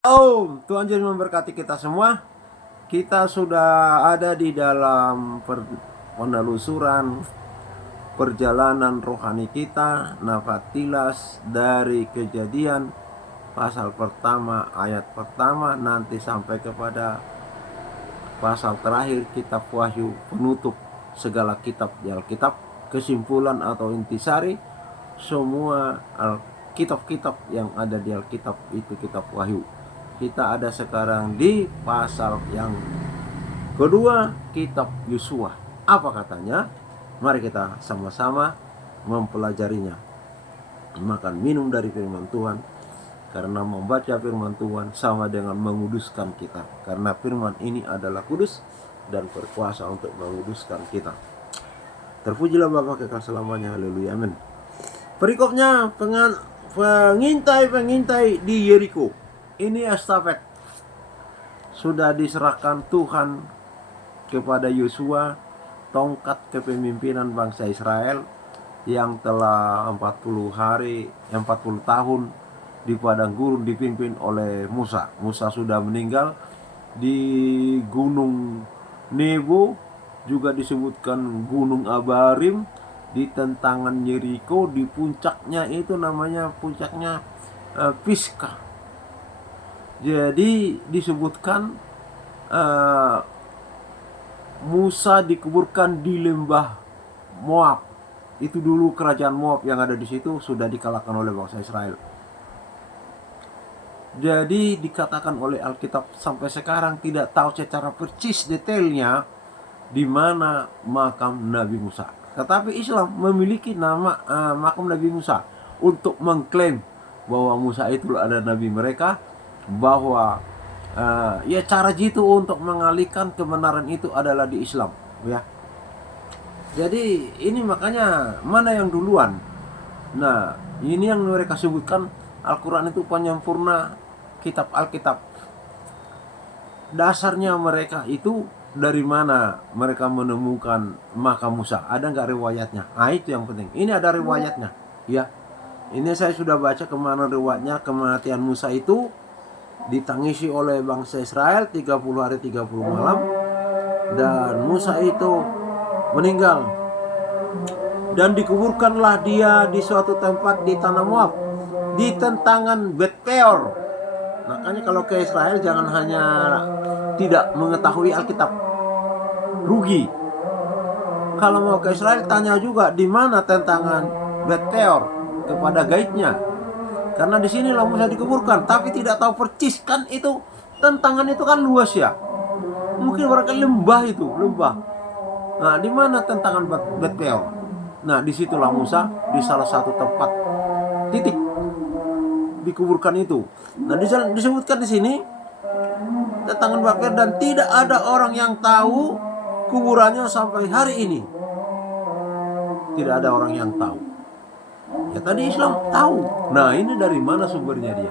Oh, Tuhan Yesus memberkati kita semua. Kita sudah ada di dalam penelusuran perjalanan rohani kita, nafatilas dari Kejadian pasal pertama, ayat pertama, nanti sampai kepada pasal terakhir kitab Wahyu, penutup segala kitab di Alkitab, kesimpulan atau intisari semua kitab-kitab yang ada di Alkitab itu kitab Wahyu. Kita ada sekarang di pasal yang kedua, kitab Yosua. Apa katanya? Mari kita sama-sama mempelajarinya. Makan minum dari firman Tuhan. Karena membaca firman Tuhan sama dengan menguduskan kita. Karena firman ini adalah kudus dan berkuasa untuk menguduskan kita. Terpujilah Bapa kekal selamanya. Haleluya. Amin. Perikopnya pengintai di Yeriko. Ini estafet sudah diserahkan Tuhan kepada Yosua, tongkat kepemimpinan bangsa Israel yang telah 40 tahun di padang gurun dipimpin oleh Musa. Musa sudah meninggal di Gunung Nebo, juga disebutkan Gunung Abarim, di tentangan Yeriko, di puncaknya itu namanya puncaknya Pisgah. Jadi disebutkan Musa dikuburkan di lembah Moab. Itu dulu kerajaan Moab yang ada di situ sudah dikalahkan oleh bangsa Israel. Jadi dikatakan oleh Alkitab sampai sekarang tidak tahu secara persis detailnya di mana makam Nabi Musa. Tetapi Islam memiliki nama makam Nabi Musa untuk mengklaim bahwa Musa itu ada nabi mereka, bahwa ya cara jitu untuk mengalihkan kebenaran itu adalah di Islam, ya. Jadi ini makanya mana yang duluan. Nah, ini yang mereka sebutkan Al-Quran itu penyempurna kitab Alkitab. Dasarnya mereka itu dari mana mereka menemukan makam Musa? Ada nggak riwayatnya? Ah, itu yang penting. Ini ada riwayatnya, ya. Ini saya sudah baca kemana riwayatnya. Kematian Musa itu ditangisi oleh bangsa Israel 30 hari 30 malam, dan Musa itu meninggal dan dikuburkanlah dia di suatu tempat di tanah Moab, di tentangan Bet-peor. Makanya kalau ke Israel jangan hanya tidak mengetahui Alkitab, rugi. Kalau mau ke Israel tanya juga di mana tentangan Bet-peor kepada guide-nya. Karena di sinilah Musa dikuburkan, tapi tidak tahu persis kan itu tentangan itu kan luas ya. Mungkin barangkali lembah itu, lembah. Nah, di mana tentangan Bet-peor? Nah, disitulah Musa di salah satu tempat titik dikuburkan itu. Nah, disebutkan di sini tentangan Bet-peor, dan tidak ada orang yang tahu kuburannya sampai hari ini. Tidak ada orang yang tahu. Ya tadi Islam tahu. Nah, ini dari mana sumbernya dia?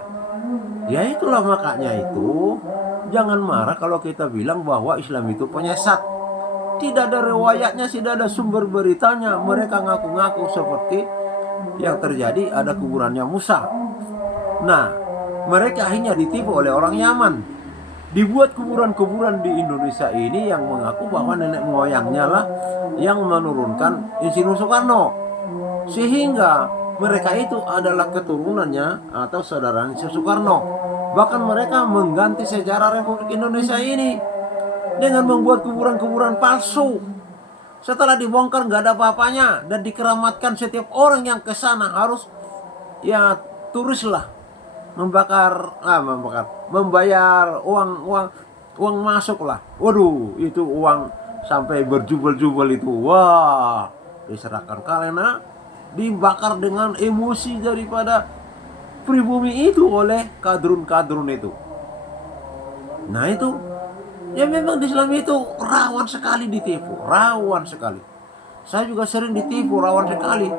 Ya itulah makanya itu jangan marah kalau kita bilang bahwa Islam itu penyesat. Tidak ada riwayatnya, tidak ada sumber beritanya. Mereka ngaku-ngaku seperti yang terjadi ada kuburannya Musa. Nah, mereka akhirnya ditipu oleh orang Yaman. Dibuat kuburan-kuburan di Indonesia ini yang mengaku bahwa nenek moyangnya lah yang menurunkan Insinyur Soekarno. Sehingga mereka itu adalah keturunannya atau saudara Soekarno. Bahkan mereka mengganti sejarah Republik Indonesia ini dengan membuat kuburan-kuburan palsu. Setelah dibongkar nggak ada apa-apanya dan dikeramatkan, setiap orang yang ke sana harus ya turislah membayar uang masuk lah. Waduh, itu uang sampai berjubel-jubel itu. Wah, diserahkan karena dibakar dengan emosi daripada pribumi itu oleh kadrun-kadrun itu. Nah itu, ya memang di Islam itu rawan sekali ditipu, rawan sekali. Saya juga sering ditipu, rawan sekali.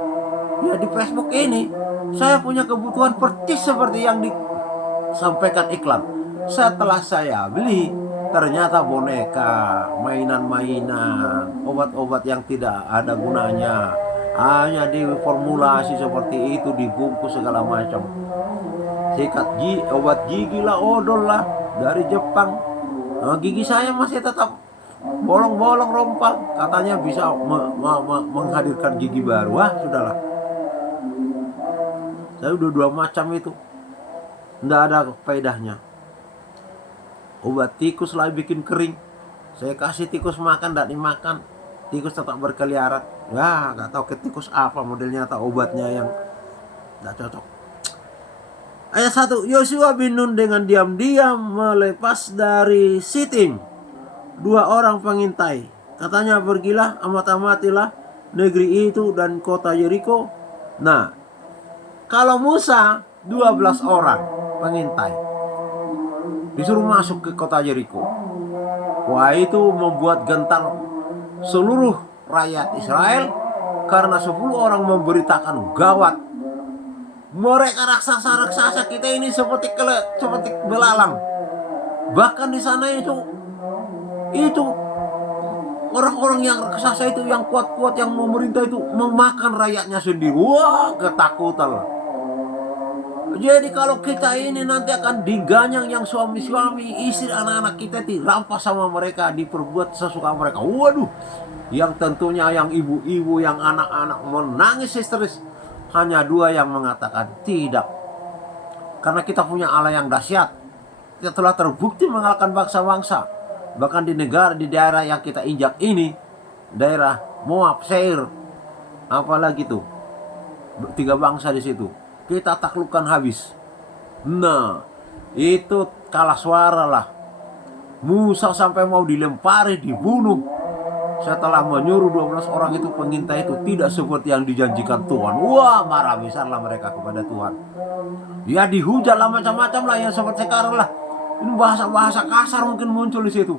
Ya di Facebook ini, saya punya kebutuhan persis seperti yang disampaikan iklan. Setelah saya beli, ternyata boneka, mainan-mainan, obat-obat yang tidak ada gunanya, hanya diformulasi seperti itu, dibungkus segala macam. obat gigi lah, odol lah dari Jepang. Nah, gigi saya masih tetap bolong-bolong rompal, katanya bisa menghadirkan gigi baru. Wah, sudahlah, saya udah 2 macam itu, nggak ada faedahnya. Obat tikus lah bikin kering, saya kasih tikus makan, nggak dimakan, tikus tetap berkeliaran. Ya, nggak tahu ke tikus apa modelnya atau obatnya yang nggak cocok. Ayat 1, Yosua bin Nun dengan diam-diam melepas dari Sitim 2 orang pengintai. Katanya, pergilah, amat-amatilah negeri itu dan kota Yeriko. Nah, kalau Musa 12 orang pengintai disuruh masuk ke kota Yeriko, wah, itu membuat gentar seluruh rakyat Israel, karena 10 orang memberitakan, gawat, mereka raksasa kita ini seperti belalang. Bahkan di sana itu orang-orang yang raksasa itu, yang kuat-kuat, yang memerintah itu memakan rakyatnya sendiri. Wah, ketakutan lah. Jadi kalau kita ini nanti akan diganyang, yang suami-suami, istri, anak-anak kita dirampas sama mereka, diperbuat sesuka mereka. Waduh, yang tentunya yang ibu-ibu, yang anak-anak menangis histeris. Hanya 2 yang mengatakan tidak. Karena kita punya Allah yang dahsyat. Kita telah terbukti mengalahkan bangsa-bangsa. Bahkan di daerah yang kita injak ini, daerah Moab, Seir, apalagi tuh 3 bangsa di situ, kita taklukkan habis. Nah, itu kalah suara lah. Musa sampai mau dilempari, dibunuh, setelah menyuruh 12 orang itu pengintai itu tidak seperti yang dijanjikan Tuhan. Wah, marah besarlah mereka kepada Tuhan. Ya, dihujat lah, macam-macam lah, yang seperti sekarang lah. Ini bahasa-bahasa kasar mungkin muncul di situ.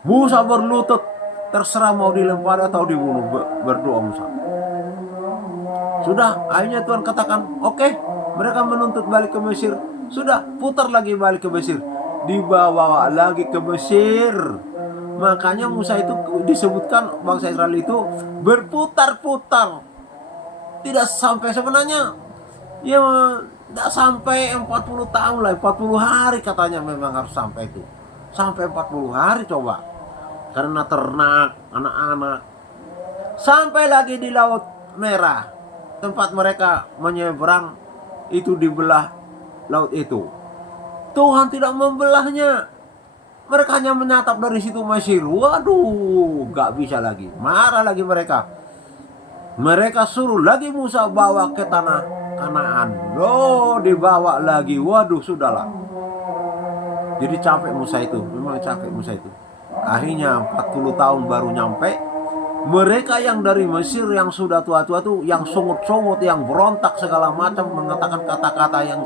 Musa berlutut, terserah mau dilempari atau dibunuh, berdoa Musa. Sudah, akhirnya Tuhan katakan, oke, mereka menuntut balik ke Mesir. Sudah, putar lagi balik ke Mesir. Dibawa lagi ke Mesir. Makanya Musa itu disebutkan, bangsa Israel itu berputar-putar. Tidak sampai, sebenarnya ya tidak sampai 40 tahun lah, 40 hari katanya memang harus sampai itu. Sampai 40 hari coba. Karena ternak, anak-anak. Sampai lagi di Laut Merah, tempat mereka menyeberang itu, dibelah laut itu. Tuhan tidak membelahnya. Mereka hanya menatap dari situ Mesir. Waduh, gak bisa lagi. Marah lagi mereka. Mereka suruh lagi Musa bawa ke tanah Kanaan. Loh, dibawa lagi. Waduh, sudahlah. Jadi capek Musa itu. Memang capek Musa itu. Akhirnya 40 tahun baru nyampe. Mereka yang dari Mesir, yang sudah tua-tua tuh, yang sungut-sungut, yang berontak segala macam, mengatakan kata-kata yang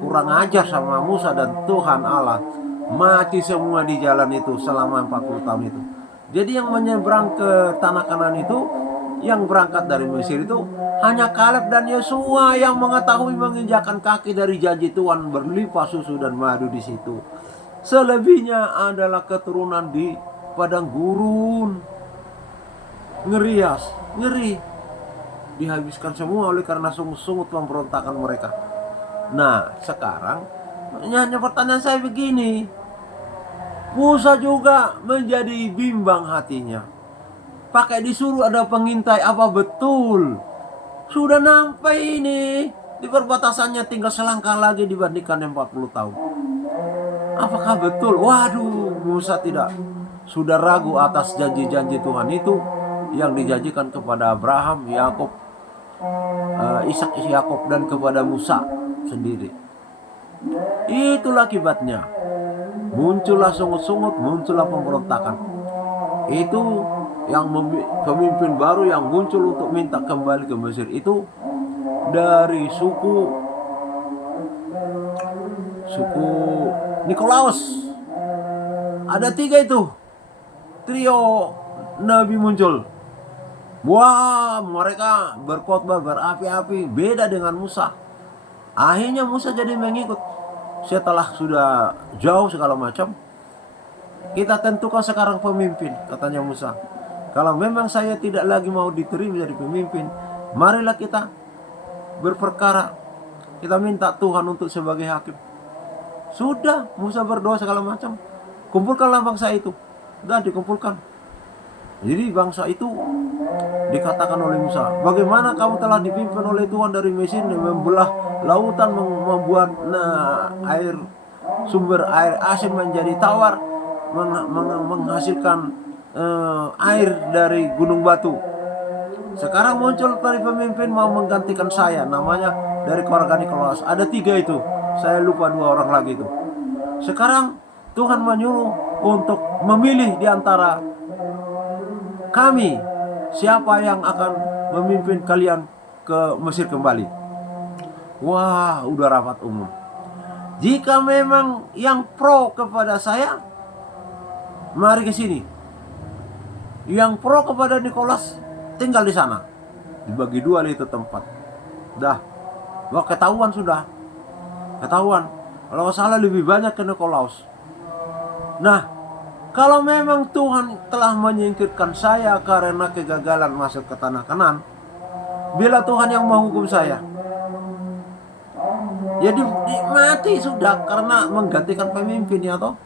kurang ajar sama Musa dan Tuhan Allah, mati semua di jalan itu selama 40 tahun itu. Jadi yang menyeberang ke tanah Kanaan itu, yang berangkat dari Mesir itu, hanya Kaleb dan Yosua yang mengetahui menginjakkan kaki dari janji Tuhan, berlimpah susu dan madu di situ. Selebihnya adalah keturunan di padang gurun. Ngeri. Dihabiskan semua oleh karena sungut-sungut pemberontakan mereka. Nah, sekarang hanya pertanyaan saya begini. Musa juga menjadi bimbang hatinya. Pakai disuruh ada pengintai, apa betul sudah sampai ini di perbatasannya, tinggal selangkah lagi dibandingkan 40 tahun. Apakah betul? Waduh, Musa tidak sudah ragu atas janji-janji Tuhan itu yang dijanjikan kepada Abraham, Yakub, Ishak, Yakub, dan kepada Musa sendiri. Itulah akibatnya. Muncullah sungut-sungut, muncullah pemberontakan. Itu yang pemimpin baru yang muncul untuk minta kembali ke Mesir itu dari suku Nikolaus. Ada 3 itu trio nabi muncul. Wah, mereka berkhotbah berapi-api, beda dengan Musa. Akhirnya Musa jadi mengikut. Setelah sudah jauh segala macam, kita tentukan sekarang pemimpin, katanya Musa. Kalau memang saya tidak lagi mau diterima jadi pemimpin, marilah kita berperkara Kita minta Tuhan untuk sebagai hakim. Sudah, Musa berdoa segala macam. Kumpulkanlah bangsa itu. Dan dikumpulkan. Jadi bangsa itu dikatakan oleh Musa, bagaimana kamu telah dipimpin oleh Tuhan dari Mesir membelah lautan, membuat air, sumber air asin menjadi tawar, menghasilkan air dari gunung batu. Sekarang muncul dari pemimpin mau menggantikan saya, namanya dari keluarga Nikolaus. Ada 3 itu, saya lupa 2 orang lagi itu. Sekarang Tuhan menyuruh untuk memilih di antara kami siapa yang akan memimpin kalian ke Mesir kembali. Wah, udah rapat umum. Jika memang yang pro kepada saya, mari ke sini. Yang pro kepada Nikolaus tinggal di sana. Dibagi 2 itu tempat. Dah. Wah, ketahuan sudah. Ketahuan. Kalau salah lebih banyak ke Nikolaus. Nah, kalau memang Tuhan telah menyingkirkan saya karena kegagalan masuk ke tanah Kanaan, bila Tuhan yang menghukum saya, jadi mati sudah karena menggantikan pemimpin, ya toh.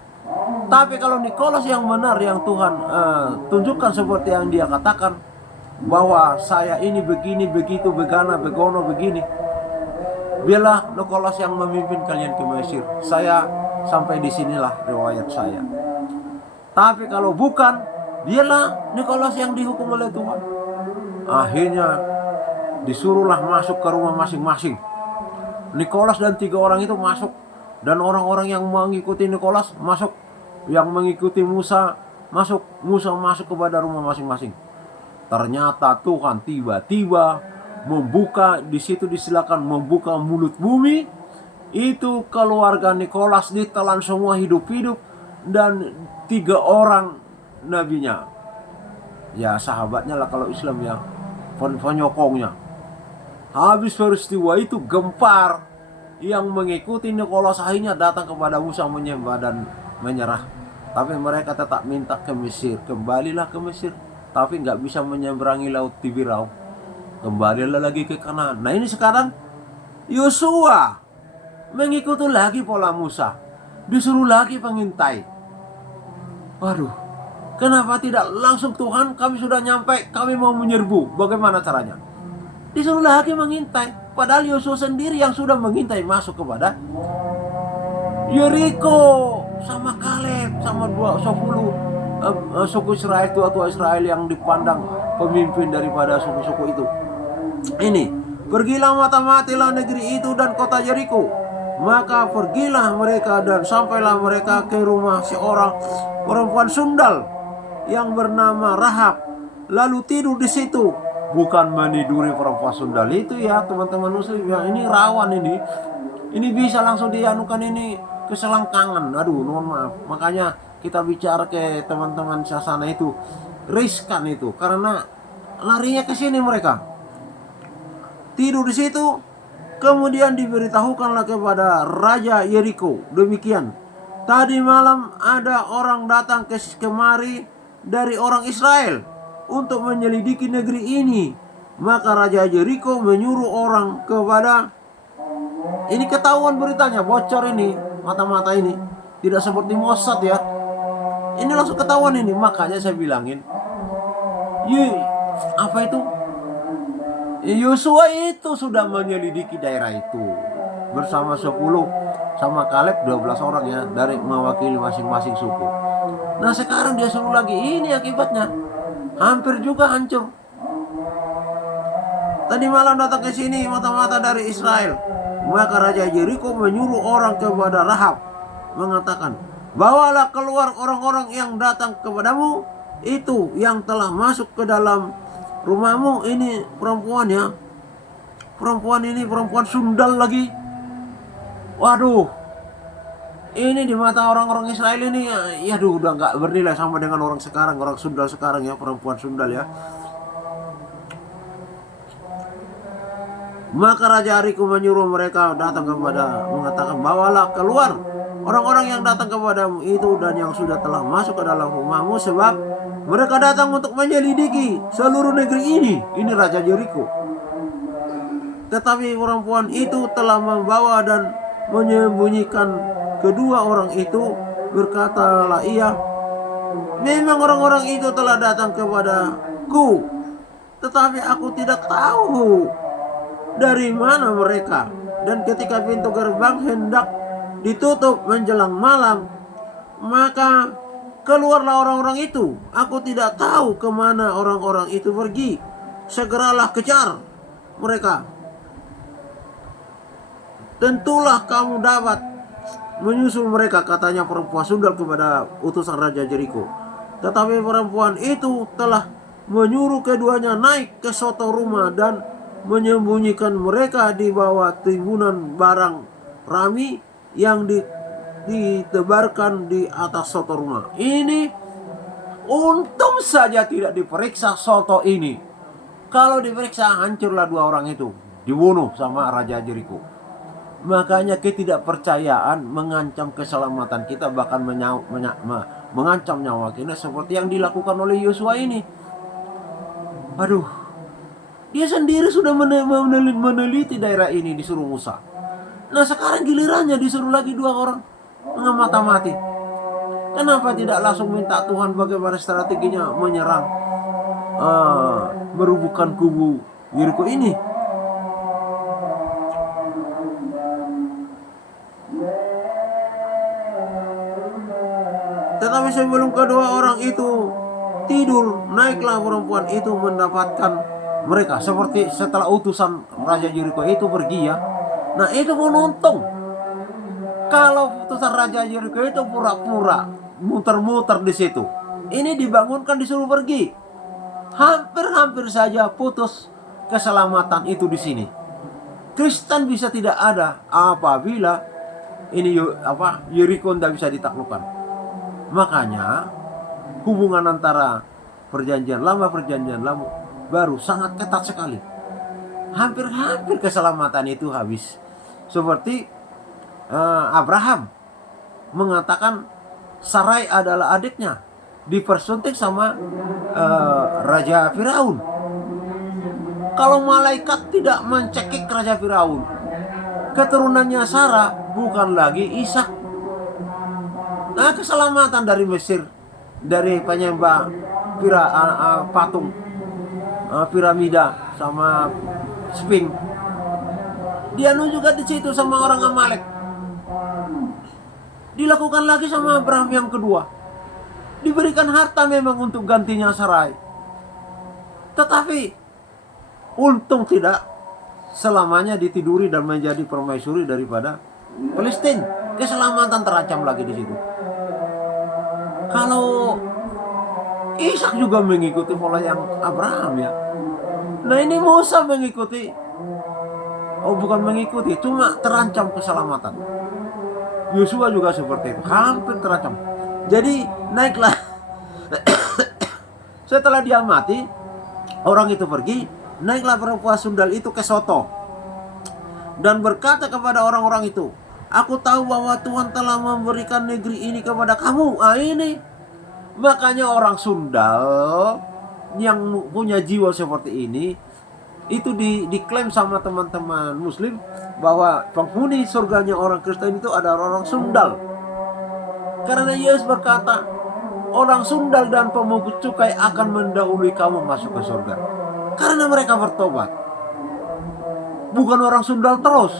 Tapi kalau Nikolaus yang benar, yang Tuhan tunjukkan seperti yang dia katakan, bahwa saya ini begini, begitu, begana, begono, begini, bila Nikolaus yang memimpin kalian ke Mesir, saya sampai di sinilah riwayat saya. Tapi kalau bukan, biarlah Nikolaus yang dihukum oleh Tuhan. Akhirnya disuruhlah masuk ke rumah masing-masing. Nikolaus dan 3 orang itu masuk. Dan orang-orang yang mengikuti Nikolaus masuk. Yang mengikuti Musa masuk. Musa masuk kepada rumah masing-masing. Ternyata Tuhan tiba-tiba membuka, di situ disilakan membuka mulut bumi. Itu keluarga Nikolaus ditelan semua hidup-hidup. Dan 3 orang nabinya, ya sahabatnya lah kalau Islam ya, penyokongnya. Habis peristiwa itu gempar, yang mengikuti Nikolaus akhirnya datang kepada Musa menyembah dan menyerah. Tapi mereka tetap minta ke Mesir. Kembalilah ke Mesir, tapi nggak bisa menyeberangi laut Tibirau. Kembalilah lagi ke Kanaan. Nah, ini sekarang Yosua mengikuti lagi pola Musa, disuruh lagi pengintai. Waduh, kenapa tidak langsung Tuhan, kami sudah nyampe, kami mau menyerbu, bagaimana caranya? Disuruh lagi mengintai. Padahal Yosua sendiri yang sudah mengintai masuk kepada Yeriko sama Kaleb sama 10 suku Israel, tua-tua Israel yang dipandang pemimpin daripada suku-suku itu. Ini, pergilah mata-matilah negeri itu dan kota Yeriko. Maka pergilah mereka dan sampailah mereka ke rumah seorang perempuan sundal yang bernama Rahab, lalu tidur di situ. Bukan meniduri perempuan sundal itu ya teman-teman muslim ya, ini rawan ini bisa langsung dianukan, ini keselangkangan. Aduh, mohon maaf. Makanya kita bicara ke teman-teman sana itu riskan itu, karena larinya ke sini mereka. Tidur di situ. Kemudian diberitahukanlah kepada Raja Yeriko, demikian, tadi malam ada orang datang kemari dari orang Israel untuk menyelidiki negeri ini. Maka Raja Yeriko menyuruh orang kepada, ini ketahuan beritanya, bocor ini, mata-mata ini, tidak seperti Mossad ya, ini langsung ketahuan ini. Makanya saya bilangin, apa itu, Yosua itu sudah menyelidiki daerah itu bersama 10 sama Kaleb 12 orang ya, dari mewakili masing-masing suku. Nah, sekarang dia suruh lagi, ini akibatnya hampir juga hancur. Tadi malam datang ke sini mata-mata dari Israel. Maka Raja Yeriko menyuruh orang kepada Rahab, mengatakan, bawalah keluar orang-orang yang datang kepadamu itu, yang telah masuk ke dalam rumahmu. Ini perempuan ya, perempuan ini perempuan sundal lagi. Waduh, ini di mata orang-orang Israel ini ya udah nggak bernilai sama dengan orang sekarang, orang sundal sekarang ya, perempuan sundal ya. Maka Raja Yeriko menyuruh mereka datang kepada, mengatakan, bawalah keluar orang-orang yang datang kepadamu itu dan yang sudah telah masuk ke dalam rumahmu, sebab mereka datang untuk menyelidiki seluruh negeri ini. Ini Raja Yeriko. Tetapi perempuan itu telah membawa dan menyembunyikan kedua orang itu. Berkatalah ia, memang orang-orang itu telah datang kepadaku, tetapi aku tidak tahu dari mana mereka. Dan ketika pintu gerbang hendak ditutup menjelang malam, maka keluarlah orang-orang itu. Aku tidak tahu kemana orang-orang itu pergi. Segeralah kejar mereka. Tentulah kamu dapat menyusul mereka, katanya perempuan sundal kepada utusan Raja Jeriko. Tetapi perempuan itu telah menyuruh keduanya naik ke soto rumah dan menyembunyikan mereka di bawah timbunan barang rami yang ditebarkan di atas soto rumah. Ini untung saja tidak diperiksa soto ini. Kalau diperiksa, hancurlah dua orang itu, dibunuh sama Raja Jeriko. Makanya ketidakpercayaan mengancam keselamatan kita, bahkan mengancam nyawa kita, seperti yang dilakukan oleh Yosua ini. Aduh, dia sendiri sudah meneliti daerah ini, disuruh Musa. Nah sekarang gilirannya disuruh lagi dua orang mata-mati. Kenapa tidak langsung minta Tuhan bagaimana strateginya menyerang, merubuhkan kubu Yeriko ini? Tetapi sebelum kedua orang itu tidur, naiklah perempuan itu mendapatkan mereka. Seperti setelah utusan Raja Yeriko itu pergi ya. Nah itu menuntung. Kalau utusan Raja Yeriko itu pura-pura muter-muter di situ, ini dibangunkan disuruh pergi, hampir-hampir saja putus keselamatan itu di sini. Kristen bisa tidak ada apabila ini Yeriko tidak bisa ditaklukkan. Makanya hubungan antara perjanjian lama baru sangat ketat sekali. Hampir-hampir keselamatan itu habis. Seperti Abraham mengatakan Sarai adalah adiknya, dipersuntik sama Raja Firaun. Kalau malaikat tidak mencekik Raja Firaun, keturunannya Sarah bukan lagi Ishak. Nah keselamatan dari Mesir, dari penyembah patung, piramida sama Sphinx, dia juga di situ sama orang Amalek. Dilakukan lagi sama Abraham yang kedua. Diberikan harta memang untuk gantinya Sarai. Tetapi untung tidak selamanya ditiduri dan menjadi permaisuri daripada Palestina. Keselamatan terancam lagi di situ. Kalau Ishak juga mengikuti pola yang Abraham ya. Nah ini Musa mengikuti, bukan mengikuti, cuma terancam keselamatan. Yosua juga seperti itu, hampir terancam. Jadi naiklah. Setelah dia mati, orang itu pergi, naiklah perempuan sundal itu ke soto dan berkata kepada orang-orang itu, aku tahu bahwa Tuhan telah memberikan negeri ini kepada kamu. Ini makanya orang sundal yang punya jiwa seperti ini itu diklaim sama teman-teman Muslim bahwa penghuni surganya orang Kristen itu adalah orang sundal. Karena Yesus berkata, orang sundal dan pemungut cukai akan mendahului kamu masuk ke surga. Karena mereka bertobat. Bukan orang sundal terus.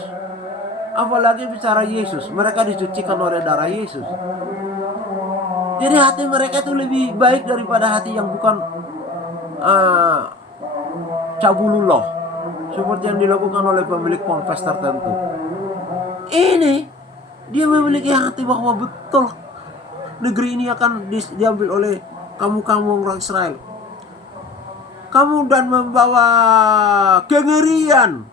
Apalagi bicara Yesus, mereka dicucikan oleh darah Yesus. Jadi hati mereka itu lebih baik daripada hati yang bukan cabulullah, seperti yang dilakukan oleh pemilik ponpes tertentu. Ini dia memiliki hati bahwa betul negeri ini akan diambil oleh kamu orang Israel. Kamu dan membawa kengerian.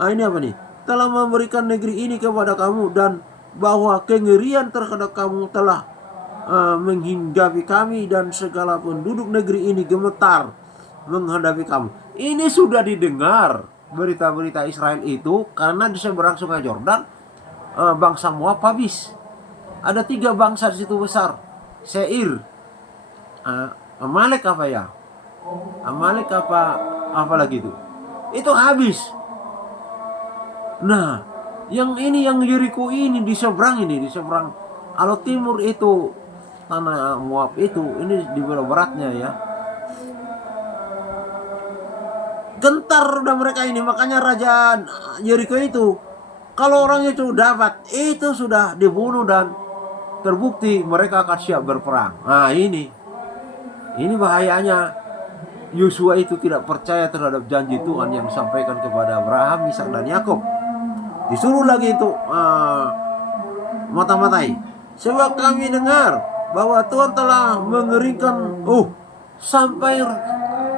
Ini apa nih? Telah memberikan negeri ini kepada kamu dan bahwa kengerian terhadap kamu telah menghinggapi kami dan segala penduduk negeri ini gemetar menghadapi kamu. Ini sudah didengar berita-berita Israel itu karena di seberang sungai Yordan bangsa Moab habis. Ada 3 bangsa di situ besar. Seir, Amalek apa lagi itu? Itu habis. Nah, yang ini yang Yeriko ini di seberang kalau timur itu tanah Moab itu, ini di belah baratnya ya. Gentar udah mereka ini, makanya raja Yeriko itu kalau orang itu dapat itu sudah dibunuh dan terbukti mereka akan siap berperang. Nah ini bahayanya. Yosua itu tidak percaya terhadap janji Tuhan yang disampaikan kepada Abraham, Ishak dan Yakub. Disuruh lagi itu mata-matai. Sebab kami dengar bahwa Tuhan telah mengeringkan sampai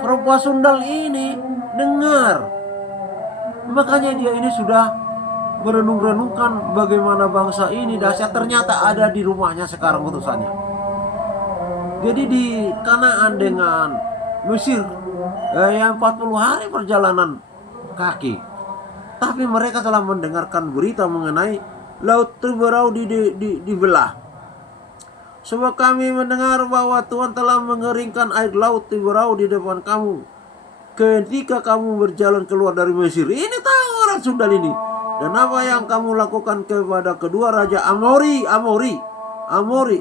perempuan sundal ini dengar. Makanya dia ini sudah merenung-renungkan bagaimana bangsa ini dahsyat, ternyata ada di rumahnya sekarang utusannya. Jadi di Kanaan dengan Mesir yang 40 hari perjalanan kaki, tapi mereka telah mendengarkan berita mengenai laut Tiberau dibelah. Sebab kami mendengar bahwa Tuhan telah mengeringkan air laut Tiberau di depan kamu ketika kamu berjalan keluar dari Mesir. Ini tahu orang Sundal ini. Dan apa yang kamu lakukan kepada kedua raja Amori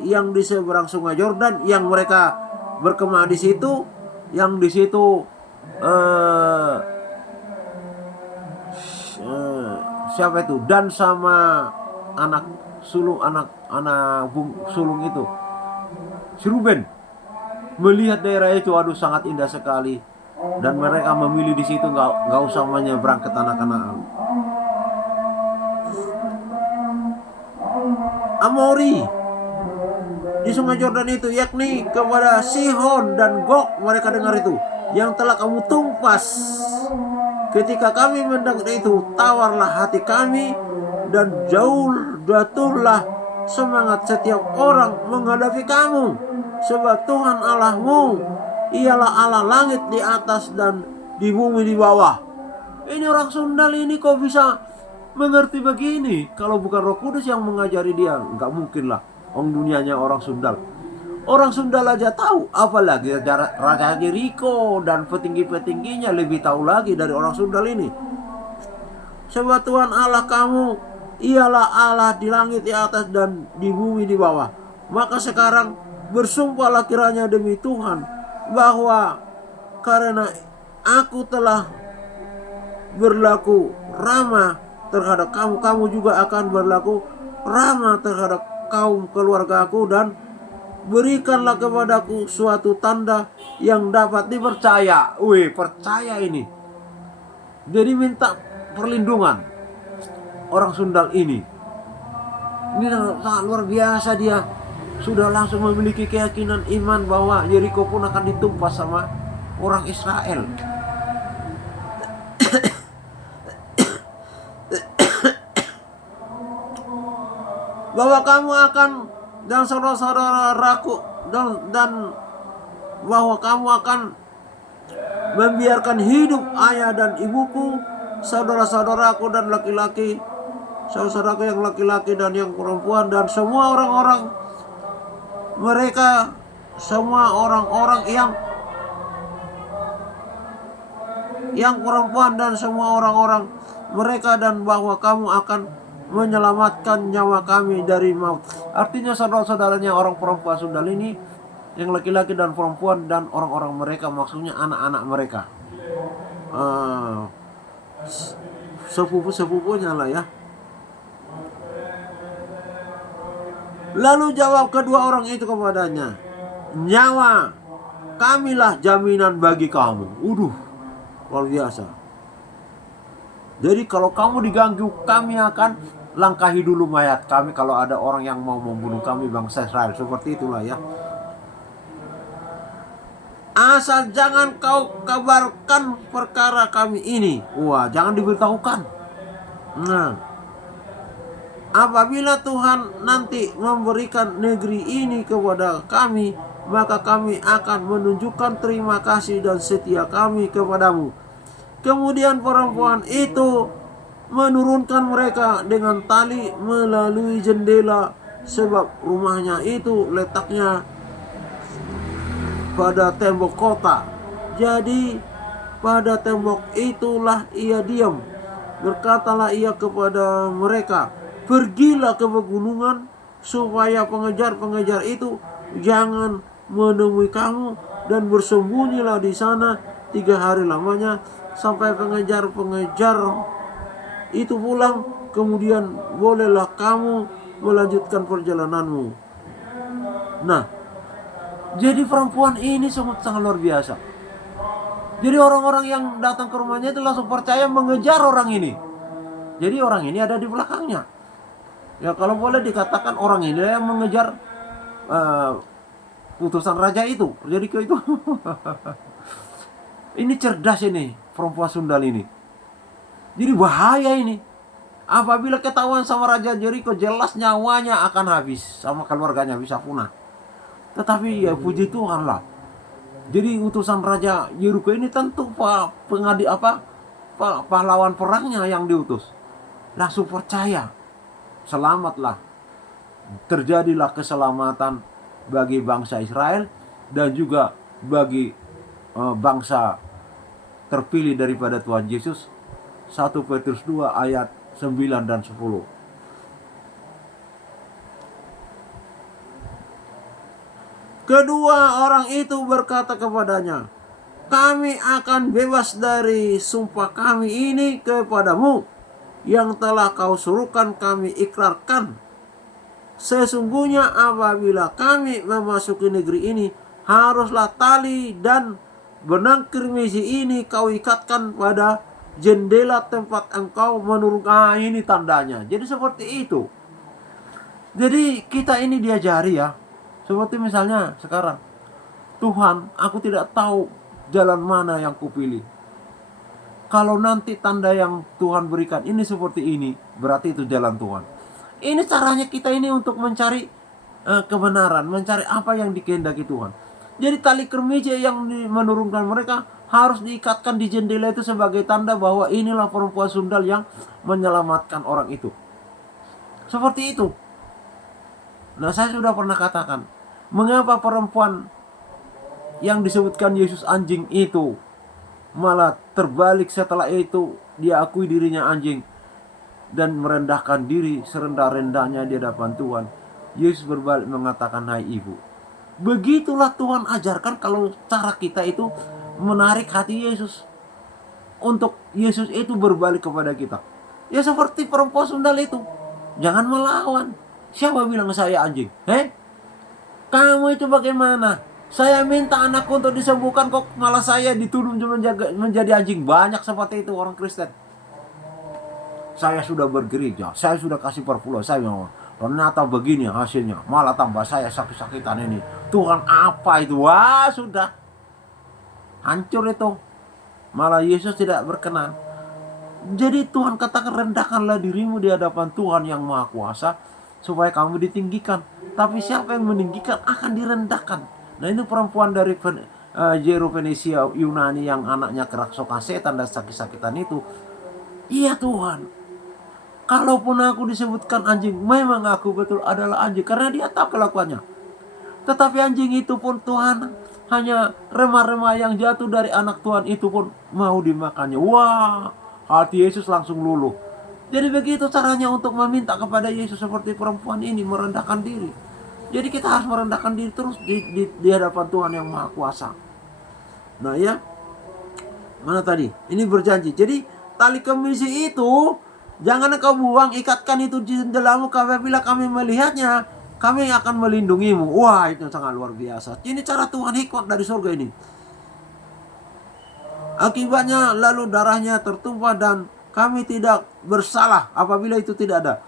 yang di seberang sungai Yordan, yang mereka berkemah di situ, yang di situ siapa itu, dan sama anak sulung itu si Ruben melihat daerah itu, aduh sangat indah sekali, dan mereka memilih di situ, nggak usah menyeberang ke tanah Kanaan. Amori di sungai Yordan itu, yakni kepada Sihon dan Gog, mereka dengar itu, yang telah kamu tumpas. Ketika kami mendengar itu, tawarlah hati kami dan jatuhlah semangat setiap orang menghadapi kamu. Sebab Tuhan Allahmu ialah Allah langit di atas dan di bumi di bawah. Ini orang Sundal ini kok bisa mengerti begini? Kalau bukan Roh Kudus yang mengajari dia, nggak mungkin lah. Dunianya orang Sundal. Orang Sundal aja tahu, apalagi Raja Yeriko dan petinggi-petingginya lebih tahu lagi dari orang Sundal ini. Sebab Tuhan Allah kamu ialah Allah di langit di atas dan di bumi di bawah. Maka sekarang bersumpahlah kiranya demi Tuhan, bahwa karena aku telah berlaku ramah terhadap kamu, kamu juga akan berlaku ramah terhadap kaum keluargaku, dan berikanlah kepadaku suatu tanda yang dapat dipercaya. Percaya ini. Jadi minta perlindungan orang Sundal ini. Ini sangat luar biasa, dia sudah langsung memiliki keyakinan iman bahwa Yeriko pun akan ditumpas sama orang Israel. Bahwa kamu akan, dan saudara-saudaraku, dan bahwa kamu akan membiarkan hidup ayah dan ibuku, saudara-saudaraku dan laki-laki, saudaraku yang laki-laki dan yang perempuan, dan semua orang-orang mereka, semua orang-orang yang perempuan dan semua orang-orang mereka, dan bahwa kamu akan menyelamatkan nyawa kami dari maut. Artinya saudara-saudaranya orang perempuan Sundal ini, yang laki-laki dan perempuan dan orang-orang mereka, maksudnya anak-anak mereka, sepupu-sepupunya lah ya. Lalu jawab kedua orang itu kepadanya, nyawa kamilah jaminan bagi kamu. Luar biasa. Jadi kalau kamu diganggu, kami akan langkahi dulu mayat kami kalau ada orang yang mau membunuh kami, bangsa Israel. Seperti itulah ya. Asal jangan kau kabarkan perkara kami ini. Jangan diberitahukan. Nah, apabila Tuhan nanti memberikan negeri ini kepada kami, maka kami akan menunjukkan terima kasih dan setia kami kepadamu. Kemudian perempuan itu menurunkan mereka dengan tali melalui jendela, sebab rumahnya itu letaknya pada tembok kota. Jadi pada tembok itulah ia diam. Berkatalah ia kepada mereka, pergilah ke pegunungan, supaya pengejar-pengejar itu jangan menemui kamu, dan bersembunyilah di sana 3 hari lamanya, sampai pengejar-pengejar itu pulang, kemudian bolehlah kamu melanjutkan perjalananmu. Nah, jadi perempuan ini sangat luar biasa. Jadi orang-orang yang datang ke rumahnya itu langsung percaya mengejar orang ini. Jadi orang ini ada di belakangnya. Ya kalau boleh dikatakan orang ini yang mengejar utusan raja itu. Jadi itu ini cerdas ini perempuan sundal ini. Jadi bahaya ini. Apabila ketahuan sama Raja Jericho, jelas nyawanya akan habis, sama keluarganya bisa punah. Tetapi ya puji Tuhan lah. Jadi utusan Raja Jericho ini tentu pahlawan perangnya yang diutus. Langsung percaya. Selamatlah. Terjadilah keselamatan bagi bangsa Israel dan juga bagi bangsa terpilih daripada Tuhan Yesus. 1 Petrus 2 ayat 9 dan 10. Kedua orang itu berkata kepadanya, kami akan bebas dari sumpah kami ini kepadamu, yang telah kau suruhkan kami ikrarkan. Sesungguhnya apabila kami memasuki negeri ini, haruslah tali dan benang kirmisi ini kau ikatkan pada jendela tempat engkau menurunkan. Ini tandanya. Jadi seperti itu. Jadi kita ini diajari ya. Seperti misalnya sekarang, Tuhan, aku tidak tahu jalan mana yang kupilih. Kalau nanti tanda yang Tuhan berikan ini seperti ini, berarti itu jalan Tuhan. Ini caranya kita ini untuk mencari kebenaran, mencari apa yang dikehendaki Tuhan. Jadi tali kermija yang menurunkan mereka harus diikatkan di jendela itu sebagai tanda bahwa inilah perempuan sundal yang menyelamatkan orang itu. Seperti itu. Nah, saya sudah pernah katakan, mengapa perempuan yang disebutkan Yesus anjing itu malah terbalik setelah itu dia akui dirinya anjing dan merendahkan diri serendah-rendahnya di hadapan Tuhan. Yesus berbalik mengatakan, hai ibu. Begitulah Tuhan ajarkan kalau cara kita itu menarik hati Yesus, untuk Yesus itu berbalik kepada kita. Ya seperti perempuan sundal itu, jangan melawan. Siapa bilang saya anjing? Kamu itu bagaimana? Saya minta anakku untuk disembuhkan, kok malah saya dituduh menjadi anjing. Banyak seperti itu orang Kristen. Saya sudah bergereja, saya sudah kasih perpuluhan, saya memang ternyata begini hasilnya, malah tambah saya sakit-sakitan ini. Tuhan apa itu? Wah sudah hancur itu. Malah Yesus tidak berkenan. Jadi Tuhan katakan, rendahkanlah dirimu di hadapan Tuhan yang Maha Kuasa, supaya kamu ditinggikan. Tapi siapa yang meninggikan akan direndahkan. Nah ini perempuan dari Jero Fenisia Yunani yang anaknya kerasukan setan dan sakit-sakitan itu. Iya Tuhan, kalaupun aku disebutkan anjing, memang aku betul adalah anjing, karena dia tahu kelakuannya. Tetapi anjing itu pun Tuhan, hanya remah-remah yang jatuh dari anak Tuhan itu pun mau dimakannya. Wah, hati Yesus langsung luluh. Jadi begitu caranya untuk meminta kepada Yesus, seperti perempuan ini merendahkan diri. Jadi kita harus merendahkan diri terus di hadapan Tuhan yang Maha Kuasa. Nah ya, mana tadi? Ini berjanji. Jadi tali kemisi itu jangan engkau buang, ikatkan itu di jendelamu, apabila kami melihatnya, kami akan melindungimu. Wah, itu sangat luar biasa. Ini cara Tuhan hikmat dari surga ini. Akibatnya lalu darahnya tertumpah dan kami tidak bersalah apabila itu tidak ada.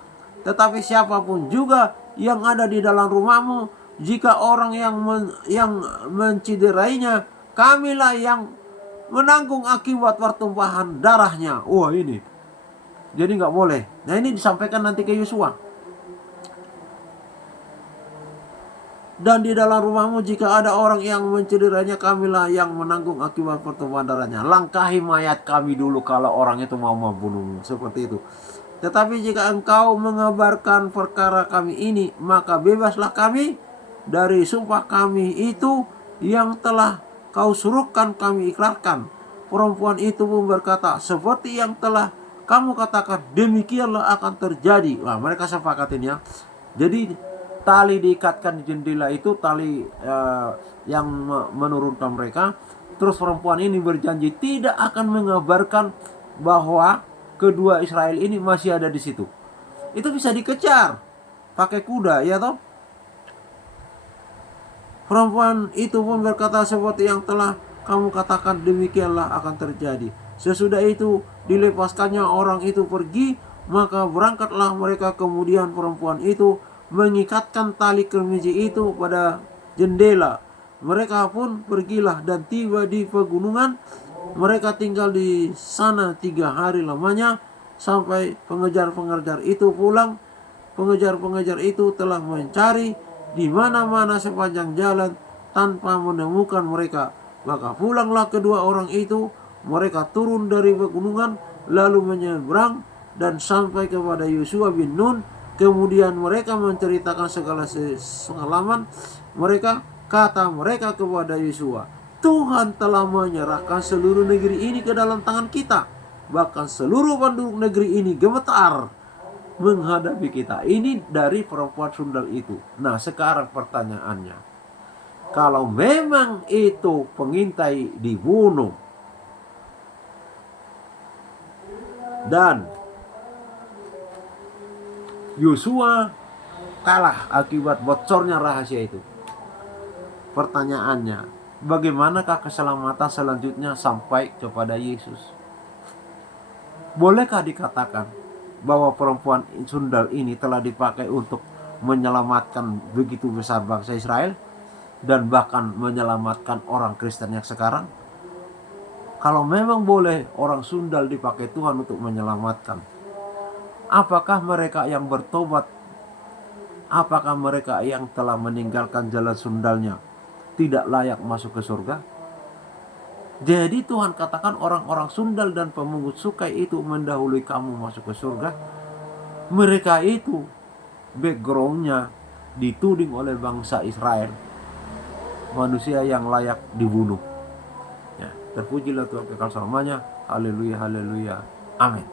Tetapi siapapun juga yang ada di dalam rumahmu, jika orang yang menciderainya, kamilah yang menanggung akibat pertumpahan darahnya. Wah ini. Jadi nggak boleh. Nah ini disampaikan nanti ke Yosua. Dan di dalam rumahmu jika ada orang yang mencederainya, kamilah yang menanggung akibat pertumpahan darahnya. Langkahi mayat kami dulu kalau orang itu mau membunuhmu. Seperti itu. Tetapi jika engkau mengabarkan perkara kami ini, maka bebaslah kami dari sumpah kami itu yang telah kau suruhkan kami ikrarkan. Perempuan itu pun berkata, seperti yang telah kamu katakan demikianlah akan terjadi. Wah, mereka sepakatin ya. Jadi tali diikatkan di jendela itu tali yang menurunkan mereka. Terus perempuan ini berjanji tidak akan mengabarkan bahwa kedua Israel ini masih ada di situ. Itu bisa dikejar pakai kuda, ya toh? Perempuan itu pun berkata seperti yang telah kamu katakan, demikianlah akan terjadi. Sesudah itu dilepaskannya orang itu pergi, maka berangkatlah mereka. Kemudian perempuan itu mengikatkan tali kemeja itu pada jendela. Mereka pun pergilah dan tiba di pegunungan. Mereka tinggal di sana 3 hari lamanya sampai pengejar-pengejar itu pulang. Pengejar-pengejar itu telah mencari di mana-mana sepanjang jalan tanpa menemukan mereka. Maka pulanglah kedua orang itu. Mereka turun dari pegunungan lalu menyeberang dan sampai kepada Yosua bin Nun. Kemudian mereka menceritakan segala pengalaman mereka. Kata mereka kepada Yosua, Tuhan telah menyerahkan seluruh negeri ini ke dalam tangan kita. Bahkan seluruh penduduk negeri ini gemetar menghadapi kita. Ini dari perempuan sundal itu. Nah, sekarang pertanyaannya, kalau memang itu pengintai dibunuh dan Yosua kalah akibat bocornya rahasia itu, pertanyaannya, bagaimanakah keselamatan selanjutnya sampai kepada Yesus? Bolehkah dikatakan bahwa perempuan sundal ini telah dipakai untuk menyelamatkan begitu besar bangsa Israel dan bahkan menyelamatkan orang Kristen yang sekarang? Kalau memang boleh orang sundal dipakai Tuhan untuk menyelamatkan, apakah mereka yang bertobat, apakah mereka yang telah meninggalkan jalan sundalnya tidak layak masuk ke surga? Jadi Tuhan katakan orang-orang sundal dan pemungut cukai itu mendahului kamu masuk ke surga. Mereka itu backgroundnya dituding oleh bangsa Israel, manusia yang layak dibunuh. Ya, terpujilah Tuhan kekal selamanya. Haleluya, haleluya, amin.